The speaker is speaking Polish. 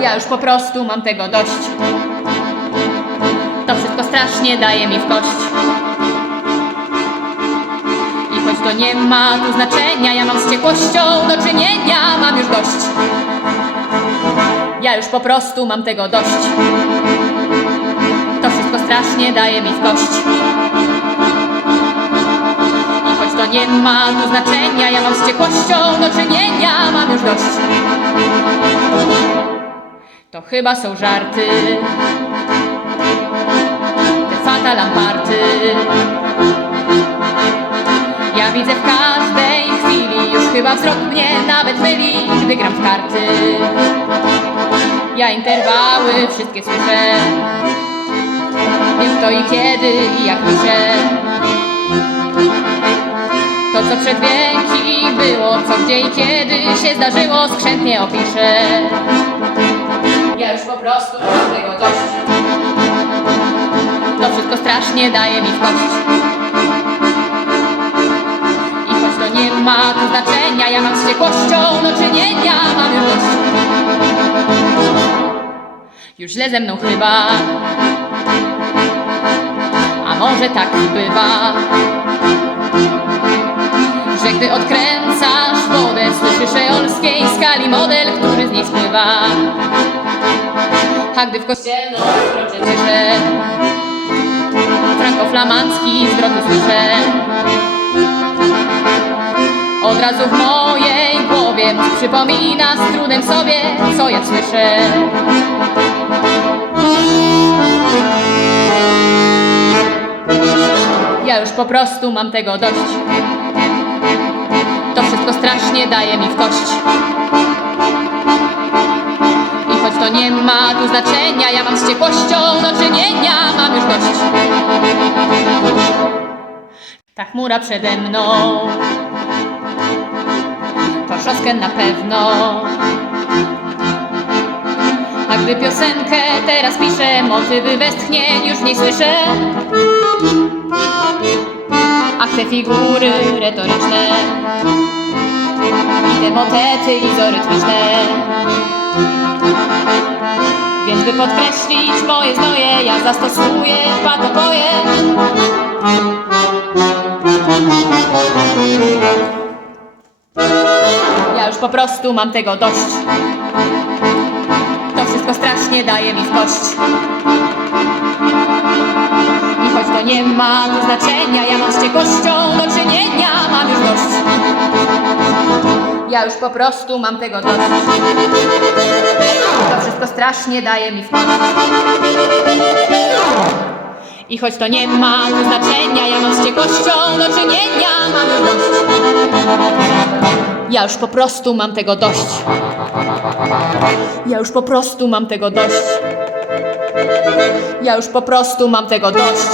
Ja już po prostu mam tego dość. To wszystko strasznie daje mi w kość. I choć to nie ma tu znaczenia, ja mam z ciekłością do czynienia, mam już dość. Ja już po prostu mam tego dość. To wszystko strasznie daje mi w kość. I choć to nie ma tu znaczenia, ja mam z ciekłością do czynienia, mam już dość. To chyba są żarty. Te fata lamparty. Ja widzę w każdej chwili, już chyba wzrok mnie nawet myli, gdy gram w karty. Ja interwały wszystkie słyszę. Wiem kto i kiedy i jak piszę. To co przed wieki było, co gdzie i kiedy się zdarzyło, skrzętnie opiszę. Ja już po prostu mam tego dość. To wszystko strasznie daje mi w kość. I choć to nie ma tu znaczenia, ja mam z ciekłością do czynienia, mam już dość. Już źle ze mną chyba, a może tak bywa, spływa. A gdy w kościelną kroczę cieszę, franko-flamandzki słyszę. Od razu w mojej głowie przypomina z trudem sobie, co ja słyszę. Ja już po prostu mam tego dość. To wszystko strasznie daje mi w kość. To nie ma tu znaczenia, ja mam z ciekłością do czynienia, mam już dość. Ta chmura przede mną, to szoskę na pewno. A gdy piosenkę teraz piszę, motywy westchnień już nie słyszę. Ach, te figury retoryczne i te motety izorytmiczne. By podkreślić moje znoje, ja zastosuję patopoje. Ja już po prostu mam tego dość. To wszystko strasznie daje mi w kość. I choć to nie ma tu znaczenia, ja mam z ciekłością do czynienia, mam już dość. Ja już po prostu mam tego dość. To wszystko strasznie daje mi w. I choć to nie ma tu znaczenia, ja mam z ciekłością do czynienia, mam już dość. Ja już po prostu mam tego dość. Ja już po prostu mam tego dość. Ja już po prostu mam tego dość.